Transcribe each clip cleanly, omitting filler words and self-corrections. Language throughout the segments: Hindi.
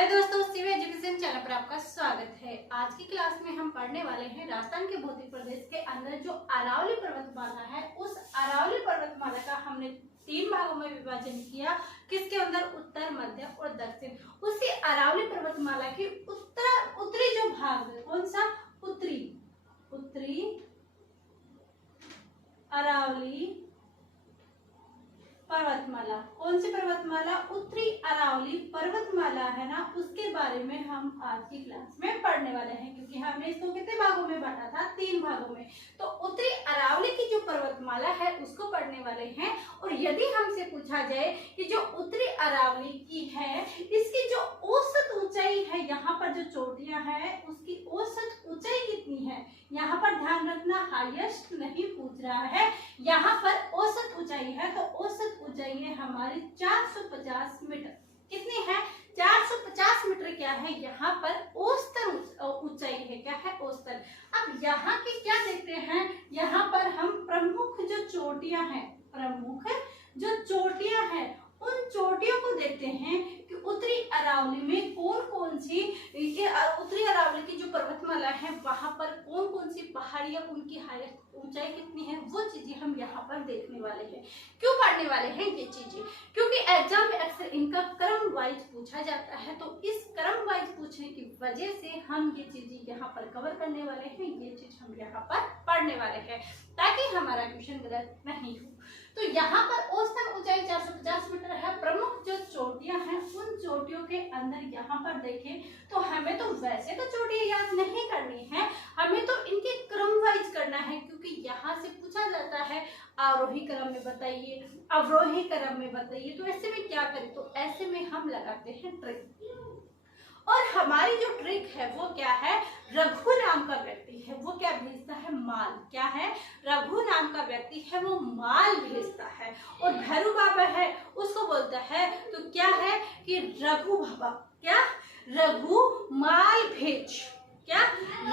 हेलो दोस्तों, सीवी एजुकेशन चैनल पर आपका स्वागत है। आज की क्लास में हम पढ़ने वाले हैं राजस्थान के भौतिक प्रदेश के अंदर जो अरावली पर्वतमाला है, उस अरावली पर्वतमाला का हमने 3 भागों में विभाजन किया। किसके अंदर? उत्तर, मध्य और दक्षिण। उसी अरावली पर्वतमाला की उत्तरी जो भाग है, कौन सा? उत्तरी अरावली पर्वतमाला। कौन सी पर्वतमाला? उत्तरी अरावली पर्वतमाला है ना, उसके बारे में हम आज की क्लास में पढ़ने वाले हैं, क्योंकि हमने इसको कितने भागों में बांटा था? 3 भागों में। तो उत्तरी अरावली की जो पर्वतमाला है उसको पढ़ने वाले हैं। और यदि हमसे पूछा जाए कि जो उत्तरी अरावली की है, इसकी जो औसत ऊंचाई है, यहाँ पर जो चोटियां हैं उसकी औसत ऊंचाई कितनी है? यहाँ पर ध्यान रखना, हाईएस्ट नहीं पूछ रहा है, यहाँ पर औसत ऊंचाई है। तो औसत ऊंचाई है हमारी 450 मीटर। कितनी है? 450 मीटर। क्या है? यहाँ पर औसतन ऊंचाई है। क्या है? औसतन। अब यहाँ की क्या देखते हैं? यहाँ पर हम प्रमुख जो चोटियां हैं, उन चोटियों को देखते हैं कि उत्तरी अरावली में कौन कौन सी, उत्तरी अरावली की जो पर्वतमाला है वहां पर कौन कौन सी पहाड़ियां, उनकी हाईएस्ट ऊंचाई कितनी है, वो चीजें हम यहाँ पर देखने वाले हैं। क्यों पढ़ने वाले हैं ये चीजें? क्योंकि एग्जाम में अक्सर इनका क्रम वाइज पूछा जाता है। तो इस क्रम वाइज पूछने की वजह से हम ये चीजें यहाँ पर कवर करने वाले हैं, ये चीज हम यहाँ पर पढ़ने वाले हैं, ताकि हमारा क्वेश्चन गलत नहीं हो। तो यहाँ पर औसतन ऊंचाई 450 मीटर है। प्रमुख जो चोटियां हैं, उन चोटियों के अंदर यहाँ पर देखें तो हमें तो वैसे तो चोटियां याद नहीं करनी है, हमें तो इनके क्रम वाइज करना है, क्योंकि यहाँ से पूछा जाता है आरोही क्रम में बताइए, अवरोही क्रम में बताइए। तो ऐसे में क्या करें? तो ऐसे में हम लगाते हैं ट्रिक। और हमारी जो ट्रिक है वो क्या है? रघु नाम का व्यक्ति है, वो क्या भेजता है? माल। क्या है? रघु नाम का व्यक्ति है, वो माल भेजता है। और भैरू बाबा है, उसको बोलता है तो क्या है कि रघु बाबा, क्या? रघु माल भेज। क्या?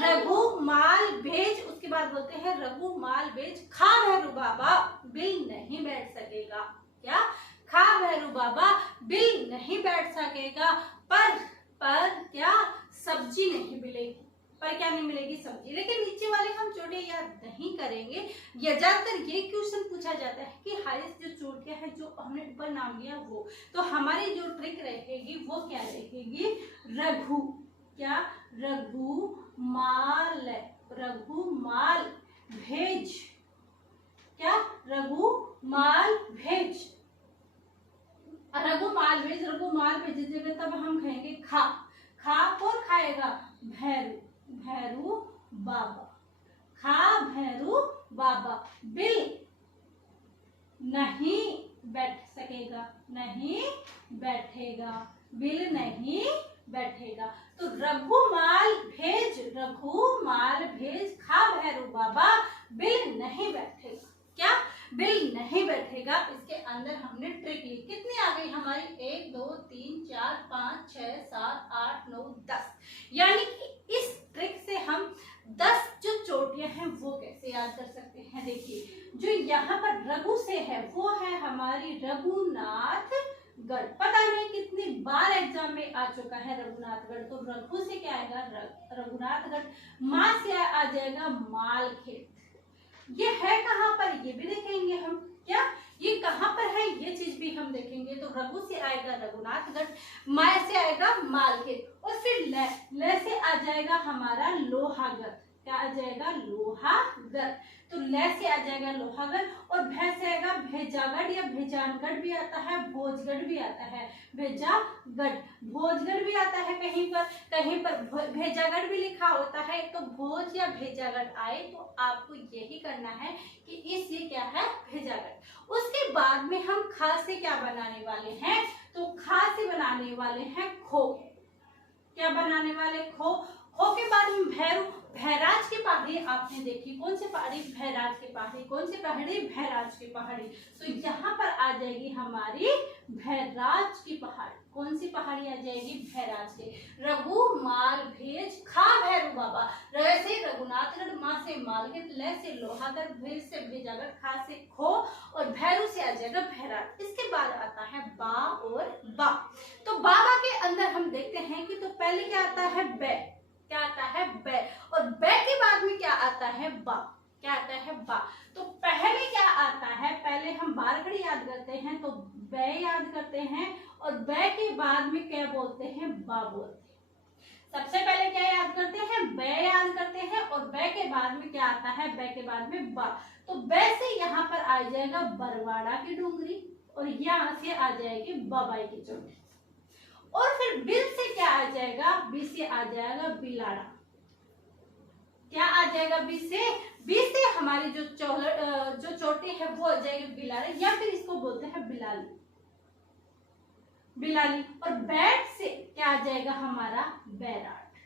रघु माल भेज। उसके बाद बोलते हैं रघु माल भेज, खा भैरू बाबा बिल नहीं बैठ सकेगा। क्या? खा भैरू बाबा बिल नहीं बैठ सकेगा, पर क्या? सब्जी नहीं मिलेगी। पर क्या नहीं मिलेगी? सब्जी। लेकिन नीचे वाले हम चोटियां याद नहीं करेंगे। ज्यादातर ये क्वेश्चन पूछा जाता है कि हाईएस्ट जो चोटियां है, जो हमने ऊपर नाम लिया वो, तो हमारी जो ट्रिक रहेगी वो क्या रहेगी? रघु। क्या? रघु माल भेज। क्या? रघु माल भेज। रघु माल भेजेगा तब हम कहेंगे खा। कौन खाएगा? भैरू बाबा। खा भैरू बाबा बिल नहीं बैठ सकेगा, नहीं बैठेगा, बिल नहीं बैठेगा। तो रघु माल भेज, खा भैरू बाबा बिल नहीं बैठेगा। क्या? बिल नहीं बैठेगा। इसके अंदर हमने ट्रिक ली। कितनी आ गई हमारी? 1 2 3 4 5 6 7 8 9 10। यानी कि इस ट्रिक से हम 10 जो चोटियां हैं वो कैसे याद कर सकते हैं? देखिए, जो यहाँ पर रघु से है वो है हमारी रघुनाथगढ़। पता नहीं कितनी बार एग्जाम में आ चुका है रघुनाथगढ़। तो रघु से क्या आएगा? रघुनाथगढ़। माँ से आ जाएगा मालखेत। ये है कहाँ पर? ये भी देखेंगे हम। क्या? ये कहाँ पर है? ये चीज भी हम देखेंगे। तो रघु से आएगा रघुनाथगढ़, माय से आएगा मालखेत, और फिर ले से आ जाएगा हमारा लोहागढ़। क्या आ जाएगा? लोहागढ़। तो ले से आ जाएगा लोहागढ़, और भै से आएगा भेजागढ़, या भेजानगढ़ भी आता है, भोजगढ़ भी आता है, भेजागढ़, भोजगढ़ भी आता है। कहीं पर भेजागढ़ भी लिखा होता है। तो भोज या भेजागढ़ आए तो आपको यही करना है कि इस ये क्या है? भेजागढ़। उसके बाद में हम खा से क्या बनाने वाले हैं? तो खा से बनाने वाले हैं खो। क्या बनाने वाले? खो। खो के बाद हम भैराज की पहाड़ी आपने देखी। कौन सी पहाड़ी? भैराज की पहाड़ी। कौन सी पहाड़ी? भैराज की पहाड़ी। तो यहाँ पर आ जाएगी हमारी भैराज की पहाड़ी। कौन सी पहाड़ी आ जाएगी? भैराज की। रघु माल भेज, खा भैरू बाबा। र से रघुनाथगढ़, माँ से मालखेत, ल से लोहागढ़, भेज से भेजागढ़, खा से खो, और भैरू से आ जाएगा भैराज। इसके बाद आता है बा और बा। तो बाबा के अंदर हम देखते हैं पहले क्या आता है बै, क्या आता है बै, और बै के बाद में क्या आता है बा, क्या आता है बा। तो पहले क्या आता है, पहले हम बारखड़ी याद करते हैं तो बै याद करते हैं, और बै के बाद में क्या बोलते हैं, बा बोलते हैं। सबसे पहले क्या याद करते हैं, बै याद करते हैं, और बै के बाद में क्या आता है, बै के बाद में बा। तो बै से यहाँ पर आ जाएगा बरवाड़ा की डूंगरी, और यहाँ से आ जाएगी बाबाई की चोटी, और फिर बिल से क्या आ जाएगा, बी से आ जाएगा बिलाड़ा। क्या आ जाएगा, बी से हमारी जो चोटी है वो आ जाएगी बिलाड़ा, या फिर इसको बोलते हैं बिलाली, बिलाली। और बैट से क्या आ जाएगा हमारा बैराट,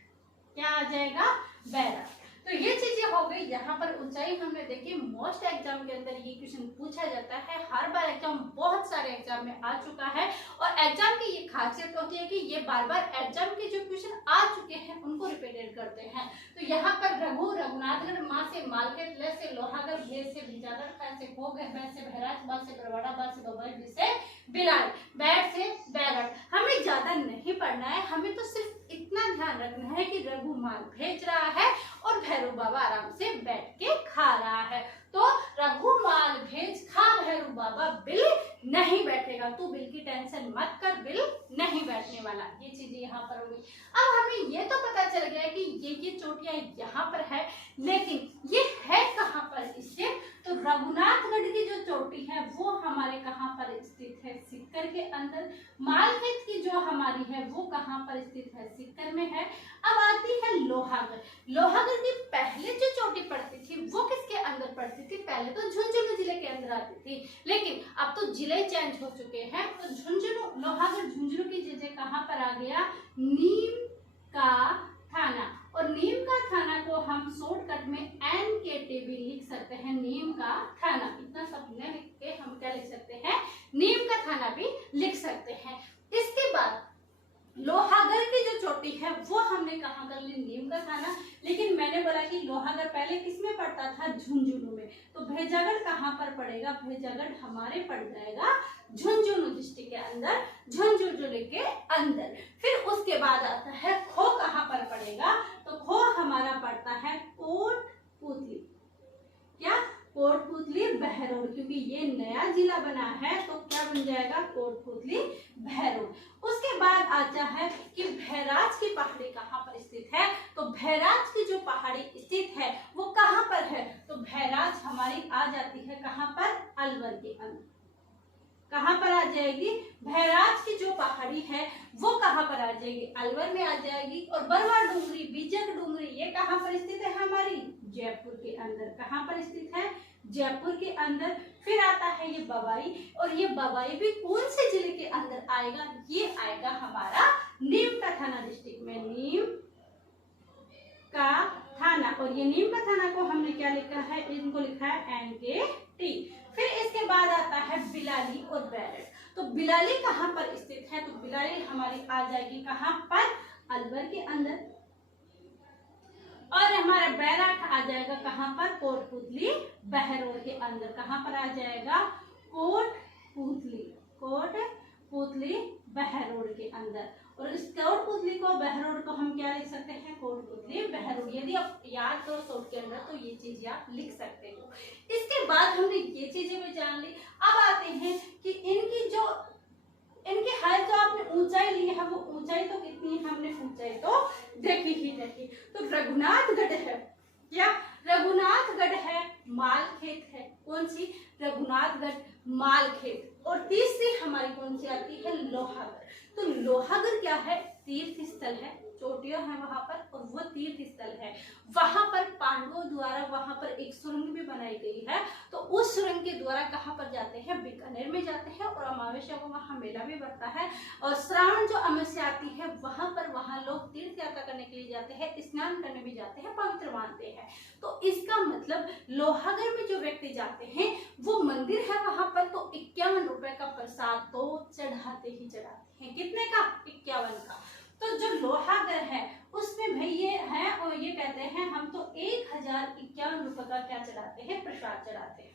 क्या आ जाएगा, बैराट। तो ये चीजें हो गई। यहाँ पर ऊंचाई हमने देखी, मोस्ट एग्जाम के अंदर ये क्वेश्चन पूछा जाता है, हर बार एग्जाम, बहुत सारे एग्जाम में आ चुका है, और एग्जाम की ये खासियत होती है कि ये बार बार एग्जाम के जो क्वेश्चन आ चुके हैं उनको रिपीटेड करते हैं। तो यहाँ पर रघु, रघुनाथगढ़, माँ से मालखेत, ले से लोहागढ़, भे से भिजागढ़, खा से खो गए, बै से बहराइच, बा से बरवाड़ा, बा से बबई, बी से बिलाल, बैट से बैरट। हमें ज्यादा नहीं पढ़ना है, हमें तो सिर्फ इतना ध्यान रखना है कि रघु माल भेज रहा है और भैरव बाबा आराम से बैठ के खा रहा है। तो रघु माल भेज खा, भैरव बाबा बिल नहीं बैठेगा, तू बिल की टेंशन मत कर, बिल नहीं बैठने वाला। ये चीजें यहाँ पर होगी। अब हमें ये तो पता चल गया कि ये चोटियां यहाँ पर है, लेकिन ये है कहाँ पर स्थित, तो रघुनाथगढ़ की जो चोटी है वो हमारे कहाँ पर स्थित है, सिक्कर के अंदर। मालखेत की जो हमारी है वो कहाँ पर स्थित है, सिक्कर में है। अब आती है लोहागढ़। लोहागढ़ की पहले जो चोटी पड़ती थी वो किसके अंदर पड़ती थी, पहले तो झुंझुनू जिले के अंदर आती थी, लेकिन अब तो जिले चेंज हो चुके हैं। तो झुंझुनू, लोहागढ़ झुंझुनू की जगह कहाँ पर आ गया, नीम का थाना। और नीम का थाना को हम शॉर्टकट में NKT भी लिख सकते हैं, नीम का थाना। इतना सब न लिख के हम क्या लिख सकते हैं, नीम का थाना भी लिख सकते हैं। इसके बाद लोहागढ़ की जो चोटी है वो हमने कहाँ कर ली, नीम का थाना। लेकिन मैंने बोला कि लोहागढ़ पहले किसमें पड़ता था, झुंझुनू में। तो भेजागढ़ कहाँ पर पड़ेगा, भेजागढ़ हमारे पड़ जाएगा झुंझुनू डिस्ट्रिक्ट के अंदर, झुंझुनू जिले के अंदर। फिर उसके बाद आता है खो, कहाँ पर पड़ेगा, तो खो हमारा पड़ता है कोटपुतली। क्या, कोटपुतली बहरोड, क्योंकि ये नया जिला बना है तो क्या बन जाएगा, कोटपुतली बहरोड। उसके बाद आता है कि भैराज की पहाड़ी कहाँ पर स्थित है, तो भैराज की जो पहाड़ी स्थित है वो कहाँ पर है, तो भैराज हमारी आ जाती है कहाँ पर, अलवर के अंदर। कहाँ पर आ जाएगी, भैराज की जो पहाड़ी है वो कहाँ पर आ जाएगी, अलवर में आ जाएगी। और बरवा डूंगरी, बीजक डूंगरी, ये कहाँ पर स्थित है हमारी, जयपुर के अंदर। कहाँ पर स्थित है, जयपुर के अंदर। फिर आता है ये बबाई, और ये बबाई भी कौन से जिले के अंदर आएगा, ये आएगा हमारा नीम का थाना डिस्ट्रिक्ट में, नीम का थाना। और ये नीम का थाना को हमने क्या लिखा है, इनको लिखा है NKT। फिर इसके बाद आता है बिलाली और बैरट। तो बिलाली कहाँ पर स्थित है, तो बिलाली हमारी आ जाएगी कहाँ पर, अलवर के अंदर। और हमारा बैराट आ जाएगा कहाँ पर, कोटपुतली बहरोड के अंदर। कहाँ पर आ जाएगा, कोटपुतली, कोटपुतली बहरोड के अंदर। और इस कोटपुतली को, बहरोड को हम क्या लिख सकते हैं, कोटपुतली बहरोड। यदि आप याद करो शॉर्ट के अंदर तो ये चीजें आप लिख सकते हो। इसके बाद हमने ये चीजें भी जान ली। अब आते हैं कि इनकी हाइट जो आपने ऊंचाई ली है वो ऊंचाई तो कितनी है, हमने ऊंचाई तो देखी ही देखी। तो रघुनाथगढ़ है, क्या, रघुनाथगढ़ है, मालखेत है। कौन सी, रघुनाथगढ़, मालखेत। और तीसरी हमारी कौन सी आती है, लोहागढ़। तो लोहागढ़ क्या है, तीर्थ स्थल है, चोटियां हैं वहां पर, और वो तीर्थ स्थल है। वहां पर पांडवों द्वारा वहां पर एक सुरंग भी बनाई गई है। तो उस सुरंग के द्वारा कहाँ पर जाते हैं, बीकानेर में जाते हैं। और अमावस्या को वहां मेला भी बढ़ता है। और श्रावण जो अमावस्या आती है वहां पर वहां लोग तीर्थ यात्रा करने के लिए जाते हैं, स्नान करने भी जाते हैं, पवित्र मानते हैं। तो इसका मतलब लोहागढ़ में जो व्यक्ति जाते हैं वो मंदिर है वहां पर, तो 51 रुपए का प्रसाद तो चढ़ाते ही चढ़ाते हैं। कितने का, 51 का। तो जो लोहागढ़ है उसमें भाई ये है, और ये कहते हैं हम तो 1051 रुपए का क्या चढ़ाते हैं, प्रसाद चढ़ाते हैं।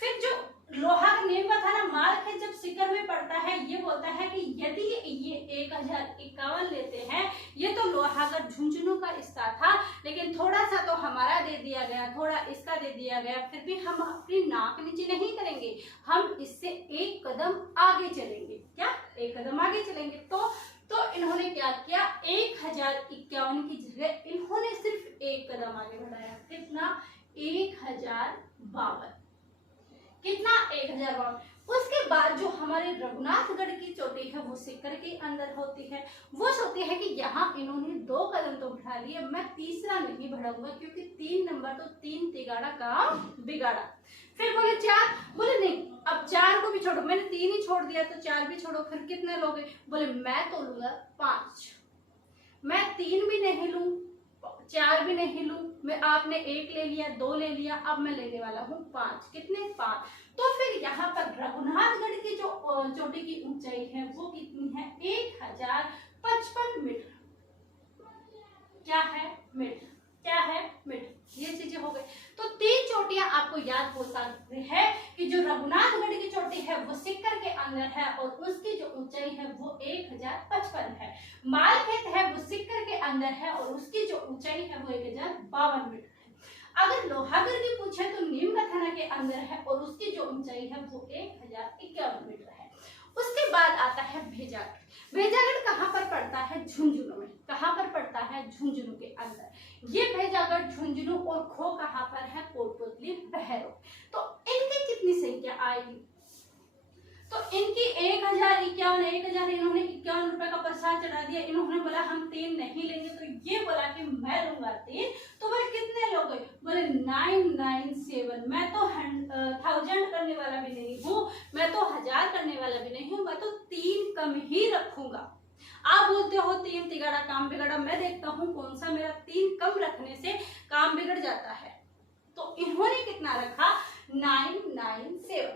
फिर जो लोहागढ़ नीम का थाना मालखेत जब सिक्कर में पड़ता है, ये बोलता है कि यदि ये 1051 लेते हैं ये तो लोहागढ़ झुंझुनू का हिस्सा था, लेकिन थोड़ा सा तो हमारा दे दिया गया, थोड़ा इसका दे दिया गया, फिर भी हम अपनी नाक नीचे नहीं करेंगे, हम इससे एक कदम आगे चलेंगे। क्या? एक कदम आगे चलेंगे। तो इन्होंने क्या किया, 1051 की जगह इन्होंने सिर्फ एक कदम आगे बढ़ाया। कितना? 1052। कितना? 1052। उसके बाद जो हमारे रघुनाथगढ़ की चोटी है वो सिक्कर के अंदर होती है। वो सोचती है कि यहाँ इन्होंने 2 कदम तो बढ़ा लिए, मैं तीसरा नहीं बढ़ाऊंगा, क्योंकि 3 नंबर तो 3 तिगाड़ा काम बिगाड़ा। फिर बोले 4, बोले नहीं अब 4 को भी छोड़ो, मैंने 3 ही छोड़ दिया तो 4 भी छोड़ो, फिर कितने लोगे? बोले मैं तो लूंगा 5, मैं 3 भी नहीं लूं, 4 भी नहीं लूं, मैं आपने 1 ले लिया, 2 ले लिया, अब मैं लेने वाला हूँ 5। कितने? 5। तो फिर यहाँ पर रघुनाथगढ़ की जो चोटी की ऊंचाई है वो कितनी है? 1055 मीटर। क्या है? मीटर। क्या है? मीटर। ये चीजें हो गई। तो 3 चोटियां आपको याद हो सकती है कि जो रघुनाथगढ़ की चोटी है वो सिक्कर के अंदर है और उसकी जो ऊंचाई है वो 1055 है। मालखेत है वो सिक्कर के अंदर है और उसकी जो ऊंचाई है वो 1052 मीटर है। अगर लोहागढ़ की पूछे तो नीमकाथाना के अंदर है और उसकी जो ऊंचाई है वो 1051 मीटर है। उसके बाद आता है भेजागढ़। भेजागढ़ कहाँ पर पड़ता है? झुंझुनू में। कहाँ पर पड़ता है? झुंझुनू के अंदर। ये भेजागढ़, झुंझुनू और खो कहाँ पर है? कोटपुतली, बहरोड। तो इनकी कितनी संख्या आएगी? तो इनकी 1051 इन्होंने 51 रुपए का प्रसाद चढ़ा दिया। इन्होंने बोला हम 3 नहीं लेंगे, तो ये बोला कि मैं लूंगा 3। तो बोले कितने लोग? बोले 997। मैं तो 1000 करने वाला भी नहीं हूँ, मैं तो 1000 करने वाला भी नहीं हूँ, मैं तो 3 कम ही रखूंगा। आप बोलते हो 3 तिगाड़ा काम बिगड़ा, मैं देखता हूँ कौन सा मेरा 3 कम रखने से काम बिगड़ जाता है। तो इन्होंने कितना रखा? 997,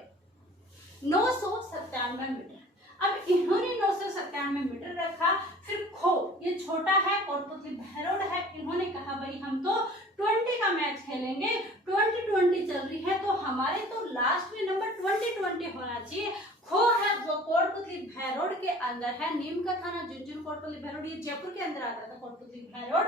997 मीटर। अब इन्होंने 997 मीटर रखा। फिर खो, ये छोटा है, कोटपुतली बहरोड है। इन्होंने कहा भाई हम तो 20 का मैच खेलेंगे, 20-20 चल रही है, तो हमारे तो लास्ट में नंबर 20-20 होना चाहिए। खो है वो कोटपुतली बहरोड के अंदर है। नीमकाथाना, झुंझुनू, कोटपुतली बहरोड ये जयपुर के अंदर आता था। कोटपुतली बहरोड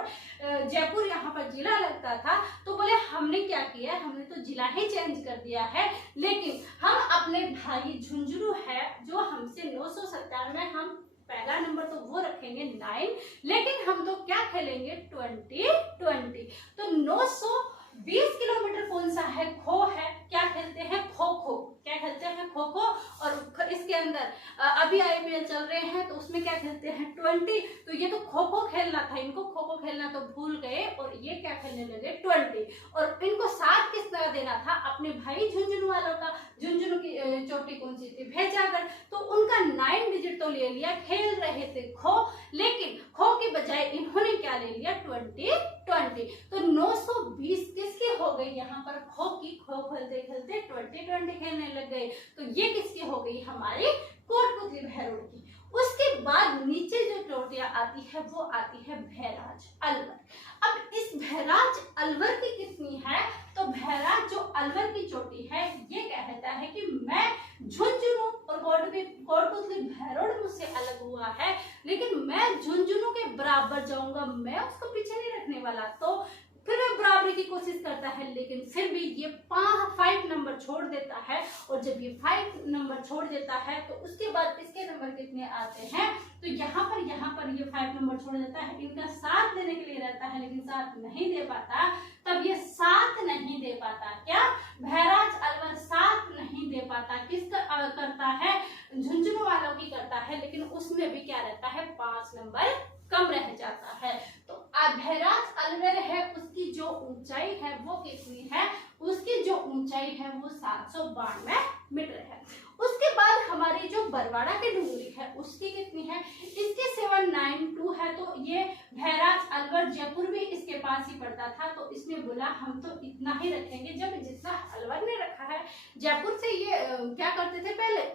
जयपुर यहाँ पर जिला लगता था। तो बोले हमने क्या किया, हमने तो जिला ही चेंज कर दिया है, लेकिन हम अपने भाई झुंझुनू है जो हमसे 997, हम पहला नंबर तो वो रखेंगे 9, लेकिन हम तो क्या खेलेंगे? 20-20। तो 920 किलोमीटर कौन सा है? खो है। क्या खेलते हैं? खो खो। क्या खेलते हैं? खो खो। और इसके अंदर अभी IPL चल रहे हैं तो उसमें क्या खेलते हैं? 20। तो ये तो खो खो खेलना था, इनको खो खो खेलना तो भूल गए और ये क्या खेलने लगे? 20। और इनको साथ किस तरह देना था? अपने भाई झुंझुनू वालों का। झुंझुनू की चोटी कौन सी थी? भेजागढ़। तो उनका 9 डिजिट तो ले लिया, खेल रहे थे खो, लेकिन खो के बजाय इन्होंने क्या ले लिया? 20-20। तो 920 किसकी हो गई यहाँ पर? खो की। खो खेलते खेलते 20-20 खेलने लग गए। तो ये किसकी हो गई? हमारी कोटपुतली बहरोड की। उसके बाद नीचे जो चोटियां आती है वो आती है भैराज, अलवर। अब इस भैराज अलवर की कितनी है? तो भैराज जो अलवर की चोटी है ये कहता है कि मैं झुंझुनू और कोटपुतली बहरोड मुझसे अलग हुआ है, लेकिन मैं झुंझुनू के बराबर जाऊंगा, मैं उसको पीछे नहीं रखने वाला। तो फिर वह बराबरी की कोशिश करता है, लेकिन फिर भी ये 5 नंबर छोड़ देता है। और जब ये 5 नंबर छोड़ देता है तो उसके बाद इसके नंबर कितने आते हैं? तो यहाँ पर ये 5 नंबर छोड़ देता है। इनका 7 देने के लिए रहता है, लेकिन 7 नहीं दे पाता। तब ये 7 नहीं दे पाता। क्या? भैराज अलवर 7 नहीं दे पाता। किसका करता है? झुंझुनू वालों की करता है, लेकिन उसमें भी क्या रहता है? 5 नंबर कम रह जाता है। तो भैराज अलवर है, उसकी जो ऊंचाई है वो कितनी है? उसकी जो ऊंचाई है वो 792 मीटर है। उसके बाद हमारी जो बरवाड़ा की डूंगरी है उसकी कितनी है? इसकी 792 है। तो ये भैराज अलवर जयपुर भी इसके पास ही पड़ता था, तो इसने बोला हम तो इतना ही रखेंगे। जब जितना अलवर ने रखा है, जयपुर से ये क्या करते थे? पहले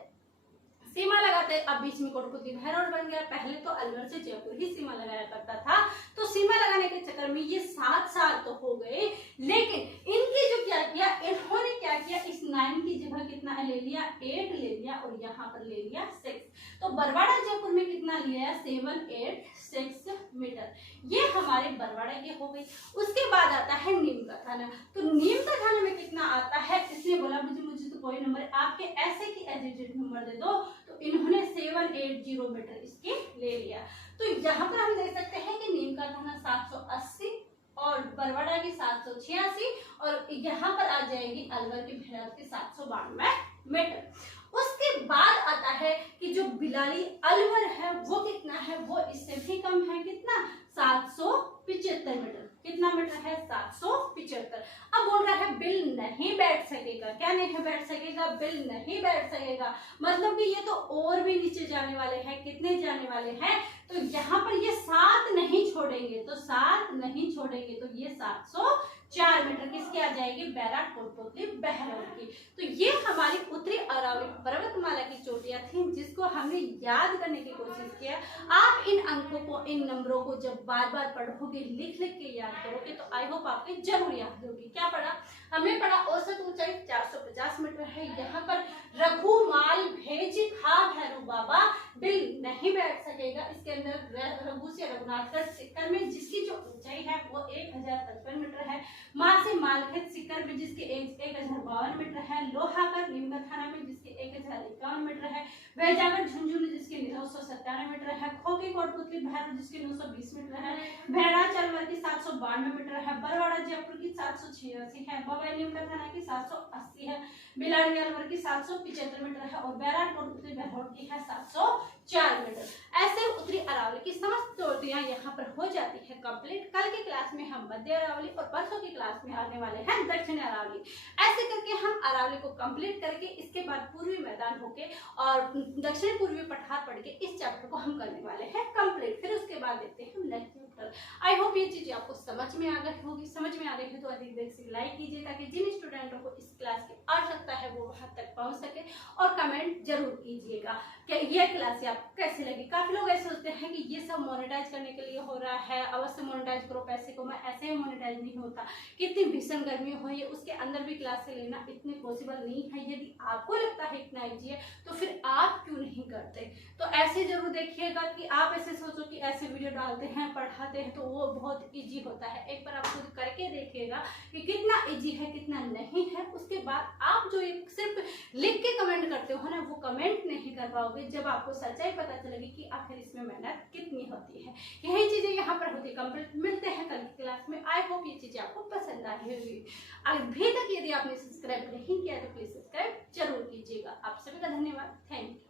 सीमा लगाते, अब बीच में कोटपुतली बहरोड बन गया। पहले तो अलवर से जयपुर ही सीमा लगाया करता था। तो सीमा लगाने के चक्कर में ये 7 साल तो हो गए, लेकिन इनकी जो क्या किया, इन्होंने क्या किया? इस 9 की जगह कितना ले लिया? 8 ले लिया और यहाँ पर ले लिया 6। तो बरवाड़ा जयपुर में कितना लिया? 786 मीटर। ये हमारे बरवाड़ा की हो गई। उसके बाद आता है नीम का थाना। तो नीम का थाना में कितना आता है, इसने बोला मुझे तो कोई नंबर आपके ऐसे की एज नंबर दे दो, तो इन्होंने 780 मीटर इसके ले लिया। तो यहाँ पर हम देख सकते हैं कि नीम का थाना 780 और बरवाड़ा की 786 और यहाँ पर आ जाएगी अलवर की भेड़ात की 792 मीटर। उसके बाद आता है कि जो बिलारी अलवर है वो कितना है, वो इससे भी कम है, कितना 775 मीटर। कितना मीटर है, 775। अब बोल रहा है बिल नहीं बैठ सकेगा। क्या नहीं बैठ सकेगा, बिल नहीं बैठ सकेगा, मतलब कि ये तो और भी नीचे जाने वाले हैं। कितने जाने वाले हैं, तो यहाँ पर ये 7 नहीं छोड़ेंगे, तो 7 नहीं छोड़ेंगे, तो ये 704 मीटर किसकी आ जाएगी, बैराट कोटपुतली बहरौल की। तो ये हमारी उत्तरी अरावली पर्वतमाला की चोटियां थी जिसको हमने याद करने की कोशिश किया। आप इन अंकों को, इन नंबरों को जब बार बार पढ़ोगे, लिख लिख के याद करोगे, तो आई होप आपके जरूर याद होगी। क्या पढ़ा हमने, पढ़ा औसत ऊंचाई 450 मीटर है। यहाँ पर रघुमाल भेज खा भैरू बाबा, बिल नहीं बैठ सकेगा। इसके अंदर रघु से रघुनाथगढ़ सिक्कर में जिसकी जो ऊंचाई है वो 1055 मीटर है। माँ से मालखेत सिक्कर में जिसकी 1052 मीटर है। लोहागढ़ नीमका थाना में जिसके 1051 मीटर है। बैजागढ़ झुंझुनू जिसके 997 मीटर है। खोकी कोटपुतली भैरव जिसके 920 मीटर है। भैराच अलवर की 792 मीटर है। बरवाड़ा जयपुर की 786 है। बवाई नीमका थाना की 780 है। बिलाड़ी अलवर की 775 मीटर है और बैराट कोटपुतली बहरौल की है 704 मीटर। ऐसे उत्तरी अरावली की समस्त चोटियां यहाँ पर हो जाती है कंप्लीट। कल की क्लास में हम मध्य अरावली और परसों की क्लास में आने वाले हैं दक्षिण अरावली। ऐसे करके हम अरावली को कंप्लीट करके इसके बाद पूर्वी मैदान होके और दक्षिण पूर्वी पठार पढ़ के इस चैप्टर को हम करने वाले हैं कंप्लीट। फिर उसके बाद देखते हैं नेक्स्ट चैप्टर। आई होप ये चीजें आपको समझ में आ गई होगी। समझ में आ रही है तो अधिक से लाइक कीजिए ताकि जिन स्टूडेंटों को इस क्लास की आवश्यकता है वो वहां तक पहुंच सके, और कमेंट जरूर कीजिएगा कि ये क्लास आपको कैसी लगी। काफी लोग ऐसे सोचते हैं कि ये सब मोनेटाइज करने के लिए हो रहा है, अवश्य मोनेटाइज करो पैसे को। मैं ऐसे ही मोनेटाइज नहीं होता। कितनी भीषण गर्मी हो, ये उसके अंदर भी क्लास से लेना इतने पॉसिबल नहीं है। यदि आपको लगता है इतना ईजी है तो फिर आप क्यों नहीं करते। तो ऐसे जरूर देखिएगा कि आप ऐसे सोचो कि ऐसे वीडियो डालते हैं, पढ़ाते हैं तो वो बहुत ईजी होता है। एक बार आप खुद करके देखिएगा कि कितना ईजी है कितना नहीं है। उसके बाद आप जो सिर्फ लिख के कमेंट करते हो ना, वो कमेंट नहीं कर पाओगे जब आपको सच्चाई पता चलेगी कि आखिर इसमें मेहनत कितनी होती है। यही चीजें यहाँ पर होती कंप्लीट। मिलते हैं कल की क्लास में। आई होप ये चीजें आपको पसंद आई होगी। अभी तक यदि आपने सब्सक्राइब नहीं किया तो प्लीज सब्सक्राइब जरूर कीजिएगा। आप सभी का धन्यवाद। Thank you.